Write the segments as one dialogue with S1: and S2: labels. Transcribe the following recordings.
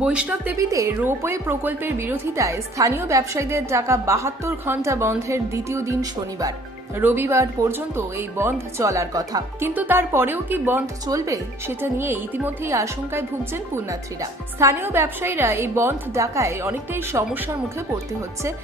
S1: বৈষ্ণব দেবীতে রোপওয়ে প্রকল্পের বিরোধিতায় স্থানীয় ব্যবসায়ীদের ডাকা বাহাত্তর ঘণ্টা বন্ধের দ্বিতীয় দিন শনিবার। রবিবার পর্যন্ত এই বন্ধ চলার কথা। কিন্তু তারপরেও কি বন্ধ চলবে, সেটা নিয়ে ইতিমধ্যেই আশঙ্কায় ভুগছেন পুণ্যার্থীরা। স্থানীয় ব্যবসায়ীরা এই বন্ধ ডাকায় অনেকটাই সমস্যার মুখে পড়তে হচ্ছে।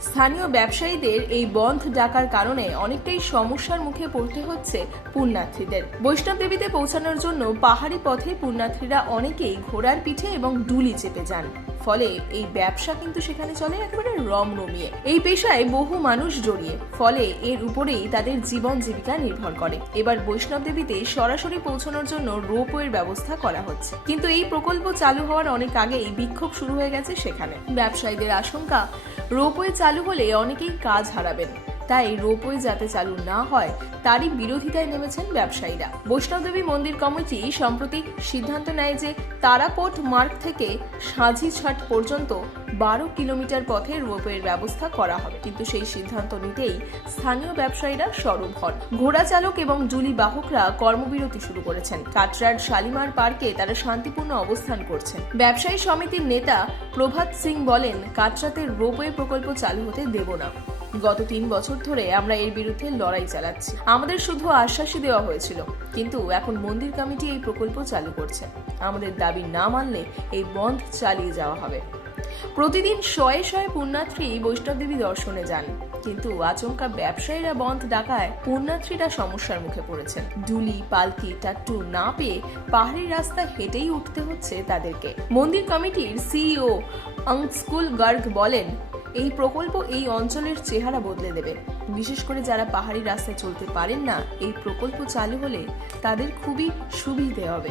S1: স্থানীয় ব্যবসায়ীদের এই বন্ধ ডাকার কারণে অনেকটাই সমস্যার মুখে পড়তে হচ্ছে পুণ্যার্থীদের। বৈষ্ণব দেবীতে পৌঁছানোর জন্য পাহাড়ি পথে পুণ্যার্থীরা অনেকেই ঘোড়ার পিঠে এবং ডুলি চেপে যান। ফলে এই ব্যবসা কিন্তু সেখানে চলে একেবারে রম রমিয়ে। এই পেশায় বহু মানুষ জড়িয়ে, ফলে এর উপরেই তাদের জীবন জীবিকা নির্ভর করে। এবার বৈষ্ণব দেবীতে সরাসরি পৌঁছানোর জন্য রোপওয়ের ব্যবস্থা করা হচ্ছে। কিন্তু এই প্রকল্প চালু হওয়ার অনেক আগেই বিক্ষোভ শুরু হয়ে গেছে সেখানে। ব্যবসায়ীদের আশঙ্কা, রোপওয়ে চালু হলে অনেকেই কাজ হারাবেন। তাই রোপওয়ে যাতে চালু না হয়, তারই বিরোধিতায় নেমেছেন ব্যবসায়ীরা। বৈষ্ণবদেবী মন্দির কমিটি সম্প্রতি সিদ্ধান্ত নেয় যে তারাপোর্ট মার্গ থেকে সাঁঝিছাট পর্যন্ত বারো কিলোমিটার পথে রোপওয়ের ব্যবস্থা করা হবে। কিন্তু সেই সিদ্ধান্ত নিতেই স্থানীয় ব্যবসায়ীরা সরব হন। ঘোড়া চালক এবং জুলি বাহকরা কর্মবিরতি শুরু করেছেন। কাটরার শালিমার পার্কে তারা শান্তিপূর্ণ অবস্থান করছেন। ব্যবসায়ী সমিতির নেতা প্রভাত সিং বলেন, কাটরাতে রোপওয়ে প্রকল্প চালু হতে দেব না। গত তিন বছর ধরে আমরা এর বিরুদ্ধে লড়াই চালাচ্ছি। আমাদের শুধু আশ্বাসই দেওয়া হয়েছিল, কিন্তু এখন মন্দির কমিটি এই প্রকল্প চালু করছে। আমাদের দাবি না মানলে এই বন্ধ চালিয়ে যাওয়া হবে। প্রতিদিন শয়ে শয়ে পুণ্যার্থী বৈষ্ণব দেবী দর্শনে যান, কিন্তু আচমকা ব্যবসায়ীরা বন্ধ ডাকায় পুণ্যার্থীরা সমস্যার মুখে পড়েছেন। ডুলি, পালকি, টাট্টু না পেয়ে পাহাড়ি রাস্তা হেঁটেই উঠতে হচ্ছে তাদেরকে। মন্দির কমিটির সিইও অংস্কুল গার্গ বলেন এই প্রকল্প এই অঞ্চলের চেহারা বদলে দেবে। বিশেষ করে যারা পাহাড়ি রাস্তায় চলতে পারেন না, এই প্রকল্প চালু হলে তাদের খুবই সুবিধে হবে।